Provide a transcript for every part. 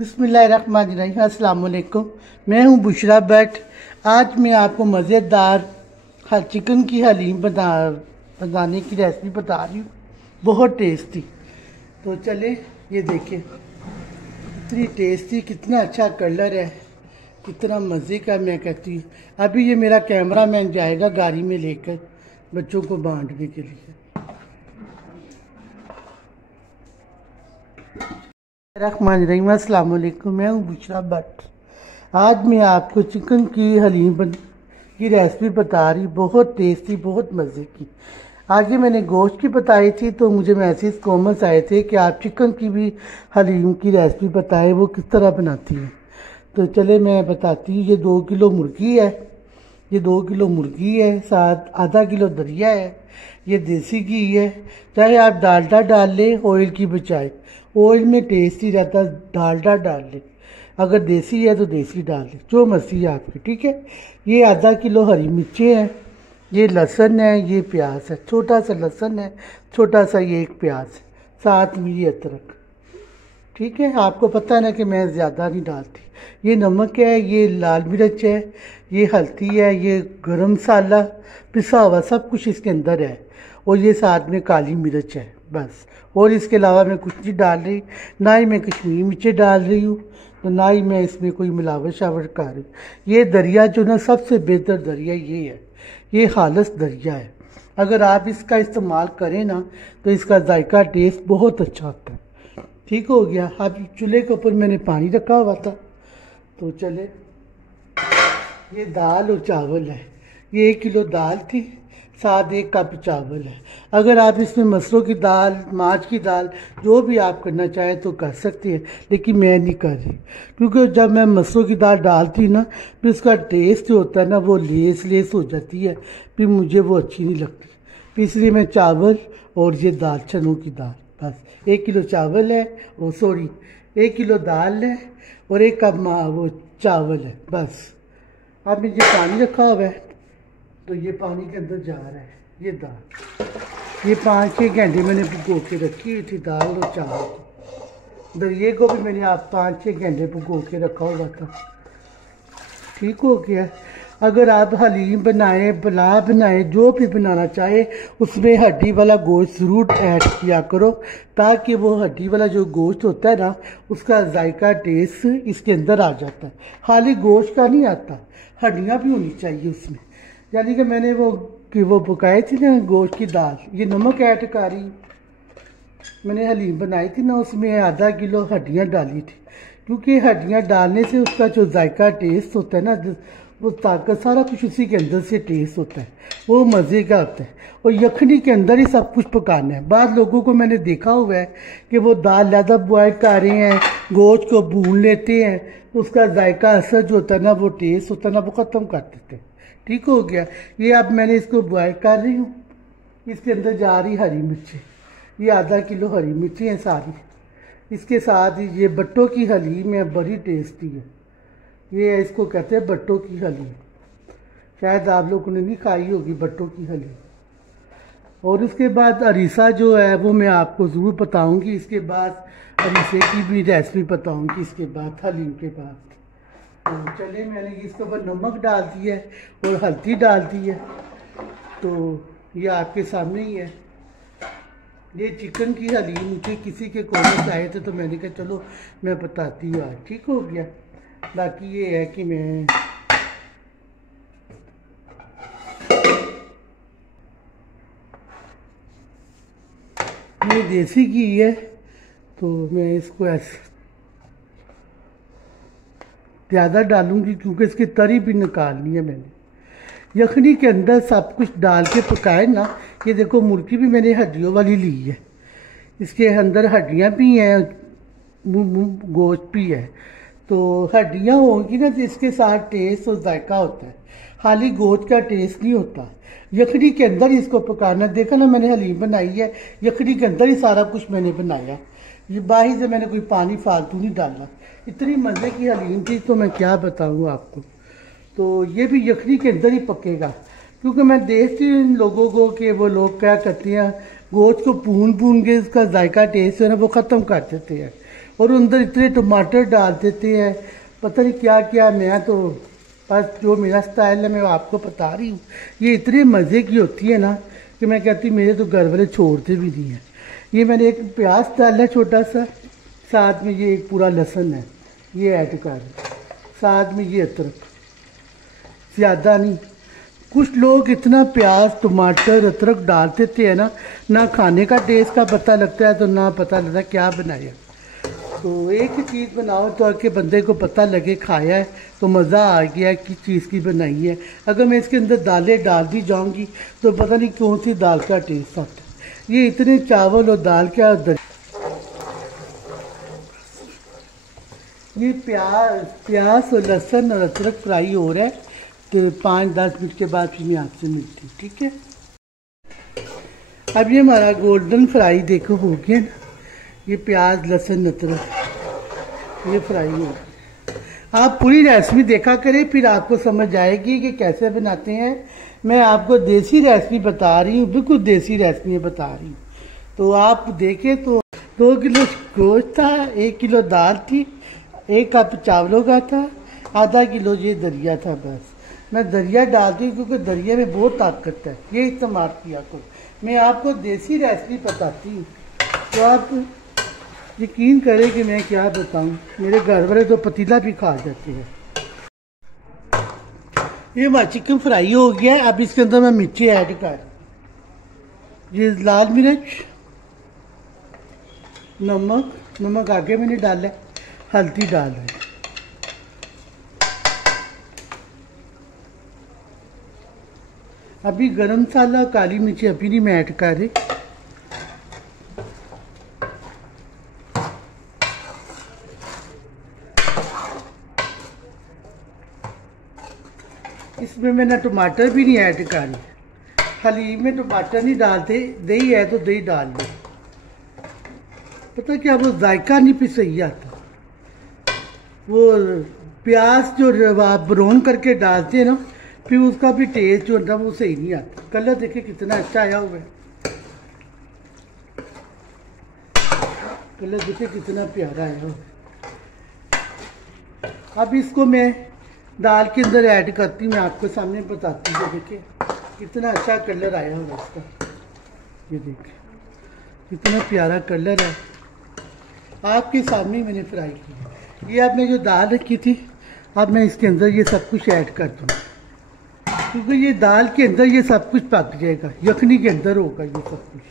बिस्मिल्लाहिर्रहमानिर्रहीम। अस्सलाम वालेकुम। मैं हूं बुशरा भट्ट। आज मैं आपको मज़ेदार चिकन की हलीम बनाने की रेसिपी बता रही हूँ, बहुत टेस्टी। तो चले ये देखें, इतनी टेस्टी, कितना अच्छा कलर है, कितना मज़े का। मैं कहती हूँ अभी ये मेरा कैमरामैन जाएगा गाड़ी में लेकर बच्चों को बांटने के लिए। रहमानिर्रहीम। अस्सलाम वालेकुम। मैं हूँ बुशरा भट्ट। आज मैं आपको चिकन की हलीम की रेसिपी बता रही, बहुत टेस्टी, बहुत मज़े की। आगे मैंने गोश्त की बताई थी तो मुझे मैसेज कॉमेंट्स आए थे कि आप चिकन की भी हलीम की रेसिपी बताएं, वो किस तरह बनाती हैं। तो चले मैं बताती हूँ। ये 2 किलो मुर्गी है, ये 2 किलो मुर्गी है, साथ आधा किलो दरिया है, ये देसी घी है। चाहे आप डालडा डाल लें ऑयल की बजाय, ऑयल में टेस्ट ही रहता, डालडा डाल लें। अगर देसी है तो देसी डाल लें, जो मर्जी है आपकी, ठीक है। ये आधा किलो हरी मिर्चें हैं, ये लहसुन है, ये प्याज है, छोटा सा लहसुन है, छोटा सा ये एक प्याज है, साथ में ये अदरक, ठीक है। आपको पता है ना कि मैं ज़्यादा नहीं डालती। ये नमक है, ये लाल मिर्च है, ये हल्दी है, ये गरम मसाला पिसा हुआ सब कुछ इसके अंदर है, और ये साथ में काली मिर्च है, बस। और इसके अलावा मैं कुछ नहीं डाल रही, ना ही मैं कश्मीरी मिर्चें डाल रही हूँ, तो ना ही मैं इसमें कोई मिलावट शावट कर रही हूँ। ये दरिया जो ना, सबसे बेहतर दरिया ये है, ये खालिस दरिया है। अगर आप इसका इस्तेमाल करें ना तो इसका जायका टेस्ट बहुत अच्छा होता है। ठीक हो गया। अब चूल्हे के ऊपर मैंने पानी रखा हुआ था, तो चले ये दाल और चावल है, ये 1 किलो दाल थी, साथ 1 कप चावल है। अगर आप इसमें मसरों की दाल, माछ की दाल, जो भी आप करना चाहें तो कर सकते हैं, लेकिन मैं नहीं कर रही, क्योंकि जब मैं मसरों की दाल डालती ना फिर उसका टेस्ट जो होता है ना वो लेस लेस हो जाती है, फिर मुझे वो अच्छी नहीं लगती। इसलिए मैं चावल और ये दाल, चनों की दाल, बस 1 किलो चावल है, और सॉरी 1 किलो दाल है और 1 कप वो चावल है, बस। अब ये पानी रखा हुआ है, तो ये पानी के अंदर जा रहा है ये दाल। ये 5-6 घंटे मैंने भिगो के रखी हुई थी दाल और चावल को। दरिए को भी मैंने आप 5-6 घंटे भिगो के रखा हुआ था। ठीक हो गया। अगर आप हलीम बनाएं, पुलाव बनाएं, जो भी बनाना चाहे, उसमें हड्डी वाला गोश्त ज़रूर ऐड किया करो, ताकि वो हड्डी वाला जो गोश्त होता है ना, उसका जायका टेस्ट इसके अंदर आ जाता है। खाली गोश्त का नहीं आता, हड्डियाँ भी होनी चाहिए उसमें। यानी कि मैंने वो पकाई थी ना गोश्त की दाल, ये नमक ऐड करी, मैंने हलीम बनाई थी ना, उसमें आधा किलो हड्डियाँ डाली थी, क्योंकि हड्डियाँ डालने से उसका जो जायका टेस्ट होता है ना, वो ताकत सारा कुछ उसी के अंदर से टेस्ट होता है, वो मज़े का होता है। और यखनी के अंदर ही सब कुछ पकाना है। बाद लोगों को मैंने देखा हुआ है कि वो दाल ज़्यादा बॉयल कर रहे हैं, गोश्त को भून लेते हैं, तो उसका जायका असर जो होता है ना, वो टेस्ट होता है ना, वो ख़त्म कर देते हैं। ठीक हो गया। ये अब मैंने इसको बॉयल कर रही हूँ, इसके अंदर जा रही हरी मिर्ची, ये आधा किलो हरी मिर्ची हैं सारी। इसके साथ ही ये बट्टों की हलीम है, बड़ी टेस्टी है। ये इसको कहते हैं बट्टों की हलीम, शायद आप लोगों ने नहीं खाई होगी बट्टों की हलीम। और उसके बाद अरीसा जो है वो मैं आपको ज़रूर बताऊंगी, इसके बाद अरीसे की भी रेसिपी बताऊंगी इसके बाद, हलीम के बाद। तो चलिए, मैंने इसके ऊपर नमक डाल दिया है और हल्दी डाल दी है, तो ये आपके सामने ही है। ये चिकन की हलीम मुझे किसी के कॉमेंट्स आए थे, तो मैंने कहा चलो मैं बताती हूँ आज। ठीक हो गया। बाकी ये है कि मैं ये देसी घी है, तो मैं इसको ऐसे ज़्यादा डालूंगी, क्योंकि इसकी तरी भी निकालनी है मैंने। यखनी के अंदर सब कुछ डाल के पकाए ना। ये देखो मुर्गी भी मैंने हड्डियों वाली ली है, इसके अंदर हड्डियाँ भी हैं, गोश्त भी है, तो हड्डियाँ होंगी ना तो इसके साथ टेस्ट और जायका होता है, खाली गोश्त का टेस्ट नहीं होता। यखनी के अंदर इसको पकाना। देखा ना, मैंने हलीम बनाई है, यखनी के अंदर ही सारा कुछ मैंने बनाया, ये बाहर से मैंने कोई पानी फालतू नहीं डाला। इतनी मज़े की हलीम थी तो मैं क्या बताऊँ आपको। तो ये भी यखनी के अंदर ही पकेगा, क्योंकि मैं देखती हूँ इन लोगों को कि वो लोग क्या करते हैं, गोश्त को भून के इसका जायका टेस्ट है ना वो ख़त्म कर देते हैं, और अंदर इतने टमाटर डाल देते हैं, पता नहीं क्या क्या। मैं तो बस जो मेरा स्टाइल है मैं आपको बता रही हूँ। ये इतने मज़े की होती है ना कि मैं कहती मेरे तो घर वाले छोड़ते भी नहीं है। ये मैंने एक प्याज डाला छोटा सा, साथ में ये एक पूरा लहसुन है ये ऐड कर, साथ में ये अदरक, ज़्यादा नहीं। कुछ लोग इतना प्याज टमाटर अदरक डाल देते हैं ना खाने का टेस्ट का पता लगता है तो ना पता लगता क्या बनाया। तो एक ही चीज़ बनाओ तो कि बंदे को पता लगे खाया है तो मज़ा आ गया कि चीज़ की बनाई है। अगर मैं इसके अंदर दालें डाल दी जाऊंगी तो पता नहीं कौन सी दाल का टेस्ट आता है। ये इतने चावल और दाल क्या ये प्याज और लहसुन और अदरक फ्राई हो रहा है, तो 5-10 मिनट के बाद फिर मैं आपसे मिलती हूँ, ठीक है। अब ये हमारा गोल्डन फ्राई देखो हो गया ना, ये प्याज लहसुन अदरक ये फ्राई हो गया। आप पूरी रेसिपी देखा करें फिर आपको समझ आएगी कि कैसे बनाते हैं। मैं आपको देसी रेसिपी बता रही हूँ, बिल्कुल देसी रेसिपी बता रही हूँ। तो आप देखें तो 2 किलो गोश्त था, 1 किलो दाल थी, 1 कप चावलों का था, आधा किलो ये दरिया था। बस मैं दरिया डालती हूँ क्योंकि दरिया में बहुत ताकत है, ये इस्तेमाल किया करो। मैं आपको देसी रेसिपी बताती हूँ तो आप यकीन करें कि मैं क्या बताऊँ। मेरे घर वाले तो पतीला भी खा जाते हैं। ये हमारा चिकन फ्राई हो गया है। अब इसके अंदर मैं मिर्ची ऐड कर, ये लाल मिर्च, नमक आगे मैंने डाला है, हल्दी डाल रही, अभी गरम मसाला काली मिर्ची अभी नहीं मैं ऐड कर रही। इसमें मैंने टमाटर भी नहीं ऐड कर रही। हलीम में टमाटर नहीं डालते, दही है तो दही डाल दो। पता क्या वो जायका नहीं भी सही आता। वो प्याज जो आप ब्राउन करके डालते हैं ना फिर उसका भी टेस्ट जो है वो सही नहीं आता। कलर देखिए कितना अच्छा आया हुआ है, कलर देखिए कितना प्यारा आया हुआ है। अब इसको मैं दाल के अंदर ऐड करती हूँ, मैं आपको सामने बताती हूँ। देखिए कितना अच्छा कलर आया हुआ इसका, ये देखिए कितना प्यारा कलर है। आपके सामने मैंने फ्राई की। ये आपने जो दाल रखी थी अब मैं इसके अंदर ये सब कुछ ऐड कर दूँ क्योंकि ये दाल के अंदर ये सब कुछ पक जाएगा, यखनी के अंदर होगा ये सब कुछ।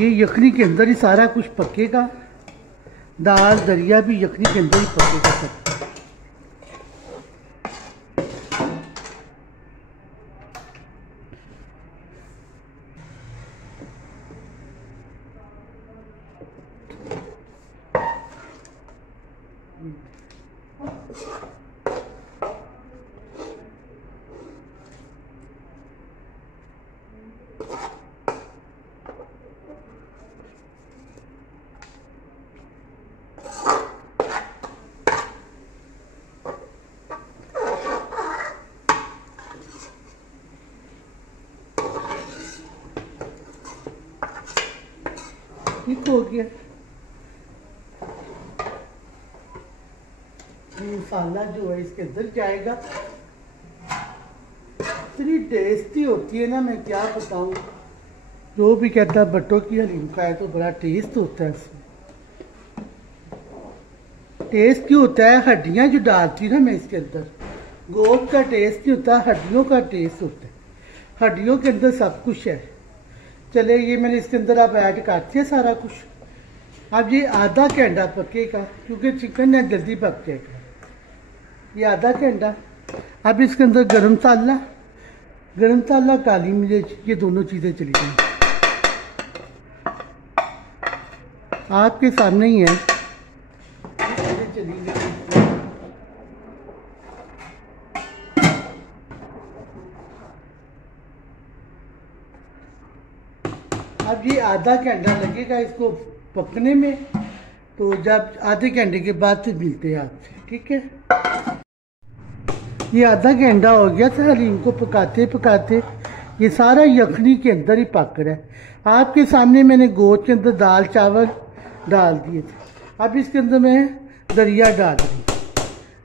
ये यखनी के अंदर ही सारा कुछ पकेगा, दाल दरिया भी यखनी के अंदर ही पकेगा सब। ठीक हो गया। मसाला जो है इसके अंदर जाएगा, इतनी टेस्टी होती है ना मैं क्या बताऊं। जो भी कहता है बट्टों की हलीम खाए तो बड़ा टेस्ट होता है इसमें। टेस्ट क्यों होता है, हड्डियां जो डालती ना मैं इसके अंदर, गोश्त का टेस्ट नहीं होता, हड्डियों का टेस्ट होता है। हड्डियों के अंदर सब कुछ है। चले ये मैंने इसके अंदर आप ऐड करती है सारा कुछ। अब ये आधा घंटा पकेगा क्योंकि चिकन है जल्दी पक जाएगा, ये आधा घंटा। अब इसके अंदर गरम मसाला काली मिर्च ये दोनों चीज़ें चली जाएंगी। आपके सामने ही है, चली गई। अब ये आधा घंटा लगेगा इसको पकने में, तो जब आधे घंटे के बाद से मिलते हैं आपसे, ठीक है। ये आधा घंटा हो गया था हलीम को पकाते पकाते। ये सारा यखनी के अंदर ही पक रहा है। आपके सामने मैंने गोश्त के अंदर दाल चावल डाल दिए थे, अब इसके अंदर मैं दरिया डाल रही।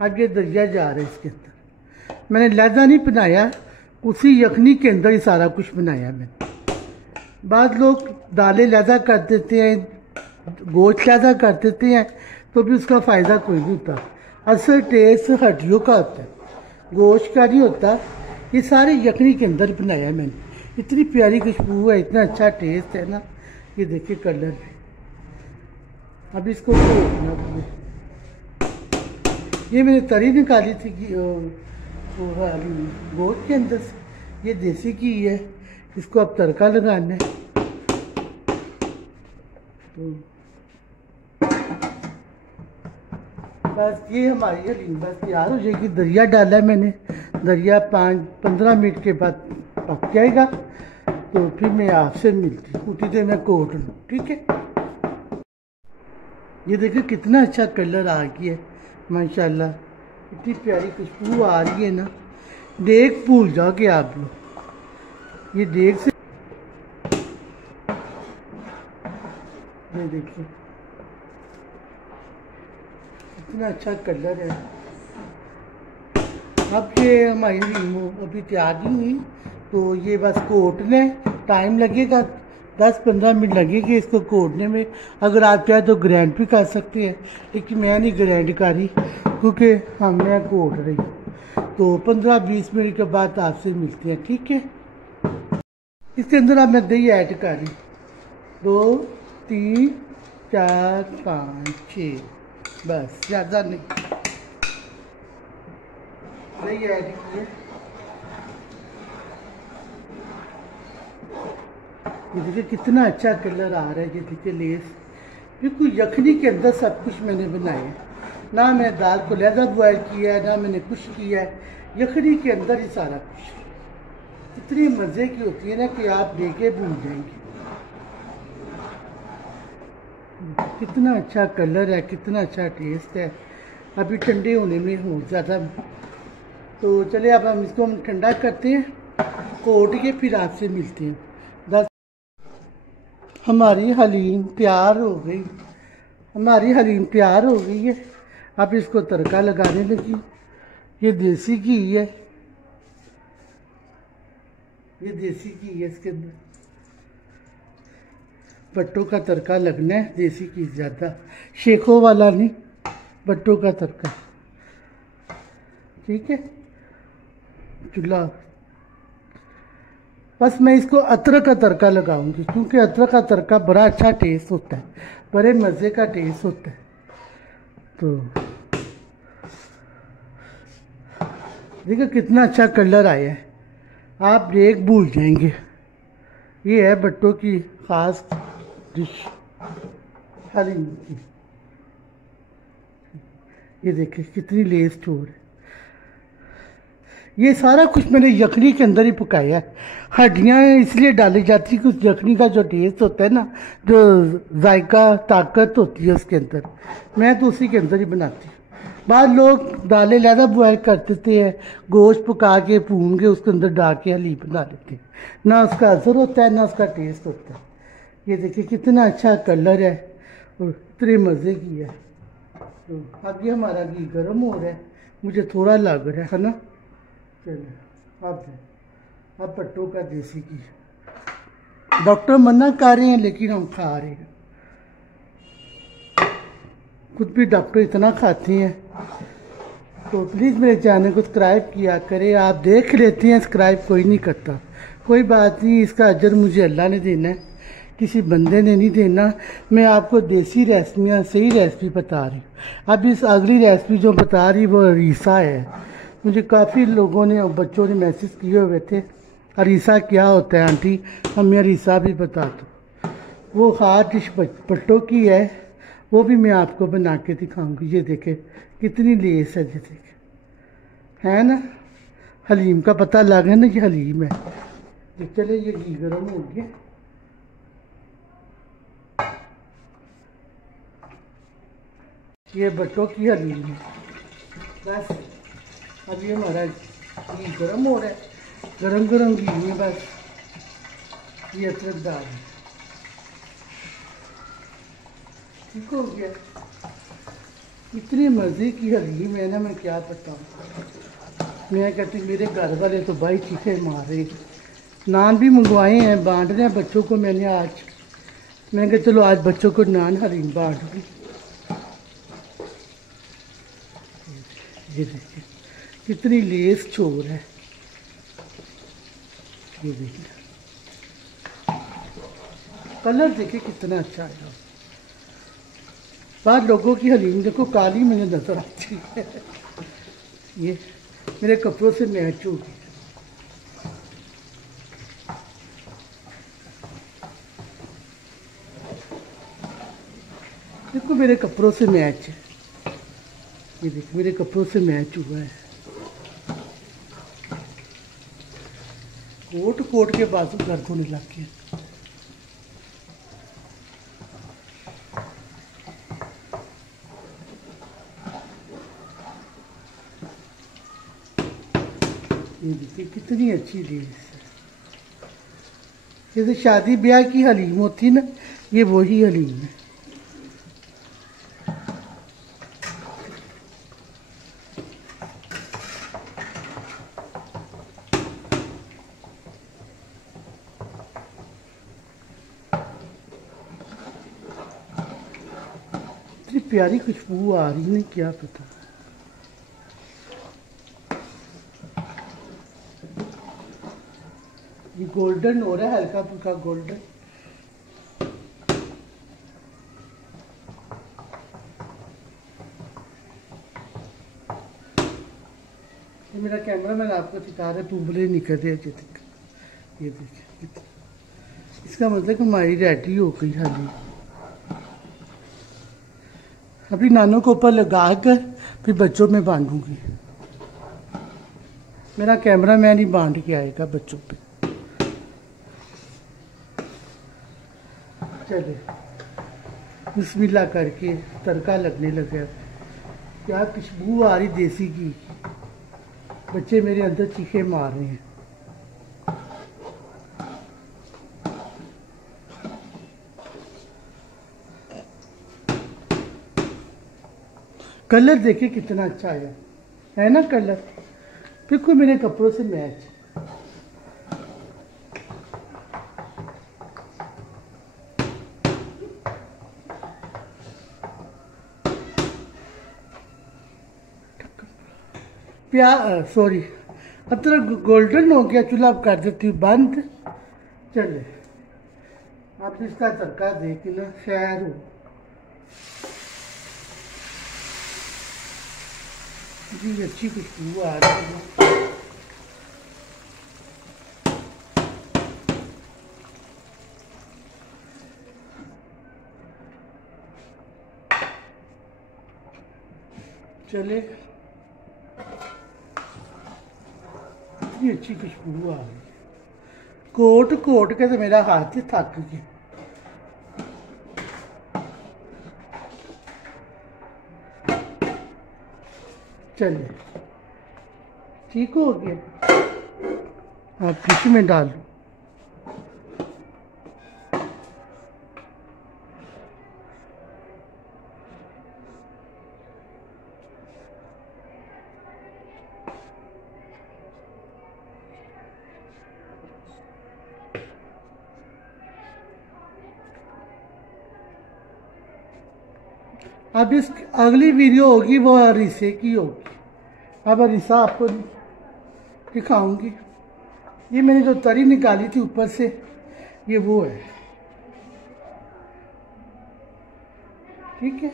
अब ये दरिया जा रहा है इसके अंदर। मैंने लहदा नहीं बनाया, उसी यखनी के अंदर ही सारा कुछ बनाया मैंने। बाद लोग दालें लहदा कर देते हैं, गोश्त लहदा कर देते हैं, तो भी उसका फ़ायदा कोई नहीं होता। असल टेस्ट हड्डियों का होता है, गोश्त का नहीं होता। ये सारे यखनी के अंदर बनाया मैंने। इतनी प्यारी खुशबू है, इतना अच्छा टेस्ट है ना। ये देखिए कलर। अब इसको खोलना है। ये मैंने तरी निकाली थी कि गोश्त के अंदर से। ये देसी घी है, इसको अब तड़का लगाना है। तो बस ये हमारी हलीम बस तैयार हो जाएगी। दरिया डाला है मैंने, दरिया 5-15 मिनट के बाद पक जाएगा। तो फिर मैं आपसे मिलती हूँ, उठी देर मैं कोट लूँ, ठीक है। ये देखिए कितना अच्छा कलर आ गया है माशाल्लाह, इतनी प्यारी खुशबू आ रही है ना। देख भूल जाओगे आप लोग, ये देख से। ये देखिए इतना अच्छा कलर है। अब ये हमारी अभी तैयार नहीं हुई, तो ये बस कोटने टाइम लगेगा, 10-15 मिनट लगेगी इसको कोटने में। अगर आप चाहे तो ग्राइंड भी कर सकते हैं, लेकिन मैं नहीं ग्राइंड करी क्योंकि हमने कोट रही। तो 15-20 मिनट के बाद आपसे मिलते हैं, ठीक है। इसके अंदर अब मैं दही ऐड कर रही, 2, 3, 4, 5, 6, बस ज़्यादा नहीं। दही ऐड किए। ये देखिए कितना अच्छा कलर आ रहा है। ये देखिए लेस, बिल्कुल यखनी के अंदर सब कुछ मैंने बनाया है। ना मैं दाल को लहदा बॉयल किया है, ना मैंने कुछ किया है, यखनी के अंदर ही सारा कुछ। इतनी मज़े की होती है ना कि आप देखे भूल जाएंगे। कितना अच्छा कलर है, कितना अच्छा टेस्ट है। अभी ठंडे होने में हो ज़्यादा। तो चलिए अब हम इसको ठंडा करते हैं, कोट के फिर आपसे मिलते हैं। हमारी हलीम तैयार हो गई, हमारी हलीम तैयार हो गई है। अब इसको तड़का लगाने लगी। ये देसी घी है, ये देसी घी है। इसके अंदर बट्टों का तड़का लगना है, देसी घी ज़्यादा, शेखों वाला नहीं, बट्टों का तड़का, ठीक है। चूल्हा बस मैं इसको अदरक का तड़का लगाऊंगी, क्योंकि अदरक का तड़का बड़ा अच्छा टेस्ट होता है, बड़े मज़े का टेस्ट होता है। तो देखो कितना अच्छा कलर आया है, आप देख भूल जाएंगे। ये है बट्टों की ख़ास डिश हलीम की। ये देखिए कितनी लेस हो रही है। ये सारा कुछ मैंने यखनी के अंदर ही पकाया है। हड्डियाँ इसलिए डाली जाती है कि यखनी का जो टेस्ट होता है ना, जो जायका ताकत होती है उसके अंदर, मैं तो उसी के अंदर ही बनाती हूँ। बाद लोग दालें ज़्यादा बॉयल कर देते हैं, गोश्त पका के भून के उसके अंदर डाल के हलीम बना लेते हैं। ना उसका असर होता है, ना उसका टेस्ट होता है। ये देखिए कितना अच्छा कलर है और इतने मज़े की है। तो अब ये हमारा घी गर्म हो रहा है, मुझे थोड़ा लग रहा है ना। चलिए अब पट्टों का देसी घी, डॉक्टर मना कर रहे हैं लेकिन हम खा रहे हैं। खुद भी डॉक्टर इतना खाते हैं। तो प्लीज़ मेरे चैनल को सब्सक्राइब किया करें। आप देख लेते हैं, सब्सक्राइब कोई नहीं करता, कोई बात नहीं, इसका अजर मुझे अल्लाह ने देना है, किसी बंदे ने नहीं देना। मैं आपको देसी रेसिपियाँ, सही रेसिपी बता रही हूँ। अब इस अगली रेसिपी जो बता रही वो अरीसा है। मुझे काफ़ी लोगों ने और बच्चों ने मैसेज किए हुए थे, अरीसा क्या होता है आंटी, हमें अरीसा भी बता दो। वो खास डिश पट्टों की है, वो भी मैं आपको बना के दिखाऊंगी। ये देखे कितनी लेस है, ये देखे है ना। हलीम का पता लग गया ना, ये हलीम है। तो चले ये घी गर्म हो गया। ये बट्टों की हलीम है। बस अब ये हमारा घी गर्म हो रहा है, गरम गरम घी में बस ये अदरक डाल दें। ठीक हो गया। इतनी मज़े की हलीम है ना, मैं क्या बताऊँ। मैं कहती मेरे घर वाले तो भाई चीखे मारे। नान भी मंगवाए हैं, बांट रहे हैं बच्चों को। मैंने आज मैं कहा चलो आज बच्चों को नान हलीम बांट दूँ। ये देखिए कितनी लेस चोर है। ये देखिए कलर देखिए कितना अच्छा है। बाद लोगों की हलीम देखो काली मुझे नजर आती है। ये मेरे कपड़ों से मैच होगी। देखो मेरे कपड़ों से मैच है। ये देखो मेरे कपड़ों से मैच हुआ है। कोट कोट के बाजू दर्द होने लग गए। ये देखिए कितनी अच्छी लेस है। जैसे शादी ब्याह की हलीम होती ना, ये वही हलीम है। इतनी प्यारी खुशबू आ रही है, क्या पता। ये गोल्डन हो रहा है, हल्का फुल्का गोल्डन। ये मेरा कैमरा मैन आपको दिखा रहा है, बुबले निकल रहे हैं। ये देखिए इसका मतलब हमारी रेडी हो गई हलीम। अभी नानों को ऊपर लगा कर फिर बच्चों में बांधूंगी। मेरा कैमरा मैन ही बांध के आएगा बच्चों पे। चले बिस्मिल्लाह करके तड़का लगने लगा। क्या खुशबू आ रही देसी की। बच्चे मेरे अंदर चीखे मार रहे हैं। कलर देखिए कितना अच्छा है ना कलर। बिल्कुल मेरे कपड़ों से मैच। सॉरी अब तो गोल्डन हो गया चूल्हा। अब कर देती हूँ बंद। चले अब इसका तड़का देखना खैर हो। जी अच्छी खुशबू आ रही है। चले इतनी अच्छी खुशबू आ रही है। कोट कोट के तो मेरा हाथ ही थक गया। चलिए ठीक हो गया। आप डिश में डाल दो। अब इस अगली वीडियो होगी वो अरीसे की होगी। अब अरीसा आपको दिखाऊंगी। ये मैंने जो तरी निकाली थी ऊपर से, ये वो है। ठीक है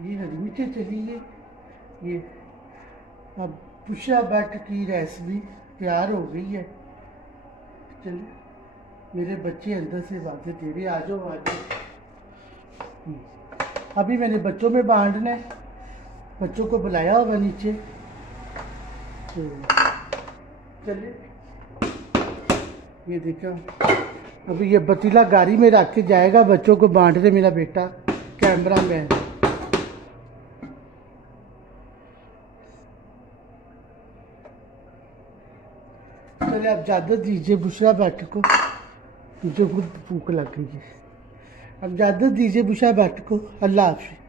ये हरी मिर्ची चली गई। ये अब पुशा बट की रेसिपी तैयार हो गई है। चलिए मेरे बच्चे अंदर से बातें दे रहे, आ जाओ आ जाओ। अभी मैंने बच्चों में बांटना है। बच्चों को बुलाया होगा नीचे। तो चलिए ये देखो अभी ये पतीला गाड़ी में रख के जाएगा। बच्चों को बांट दे मेरा बेटा कैमरा मैन। पहले आप इजाज़त दीजिए बुशरा भट्ट को, मुझे खुद भूख लग गई है। अब इजाज़त दीजिए बुशरा भट्ट को। अल्लाह हाफ़िज़।